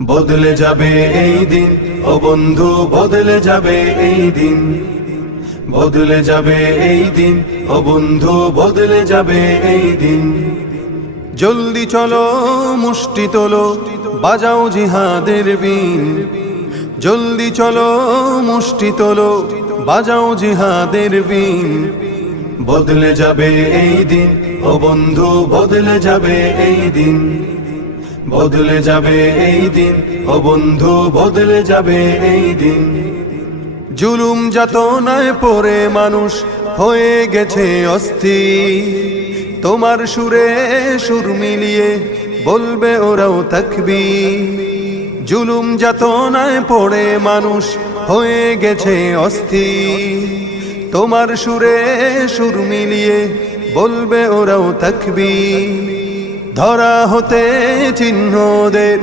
বদলে যাবে এই দিন, ও বন্ধু বদলে যাবে এই দিন, বদলে যাবে এই দিন, ও বন্ধু বদলে যাবে এই দিন। জলদি চলো মুষ্টি তোলো, বাজাও জিহাদের বিন। জলদি চলো মুষ্টি তোলো, বাজাও জিহাদের বিন। বদলে যাবে এই দিন, ও বন্ধু বদলে যাবে এই দিন, বদলে যাবে এই দিন, ও বন্ধু বদলে যাবে এই দিন। জুলুম যাতনায় পড়ে মানুষ হয়ে গেছে অস্থির, তোমার সুরে সুর মিলিয়ে বলবে ওরাও তাকবীর। জুলুম যাতনায় পড়ে মানুষ হয়ে গেছে অস্থির, তোমার সুরে সুর মিলিয়ে বলবে ওরাও তাকবীর। ধরা হতে চিহ্নদের